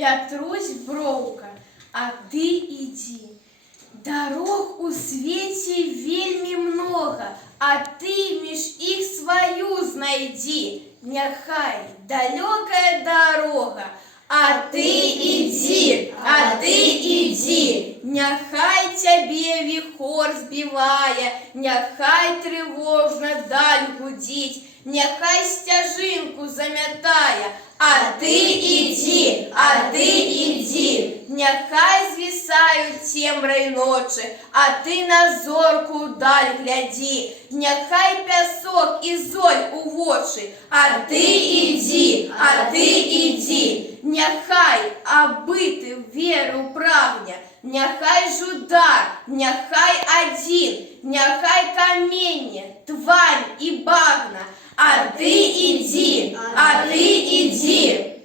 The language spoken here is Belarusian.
Пятрусь броўка, а ты ідзі. Дарог у свеце вельмі многа, а ты між іх сваю знайдзі. Няхай далёкая дарога, а ты ідзі, а ты ідзі. Няхай цябе віхор збівае, няхай трывожна даль гудзіць, няхай сцяжынку замятае, а ты ідзі, а ты ідзі. Няхай звісаюць цемрай ночы, а ты на зорку даль глядзі. Няхай пясок і золь у вочы, а ты ідзі, а ты ідзі. Няхай абыты веру прагне, няхай жудар, няхай адзін, няхай каменне, тварь і багна, а ты ідзі, а ты ідзі.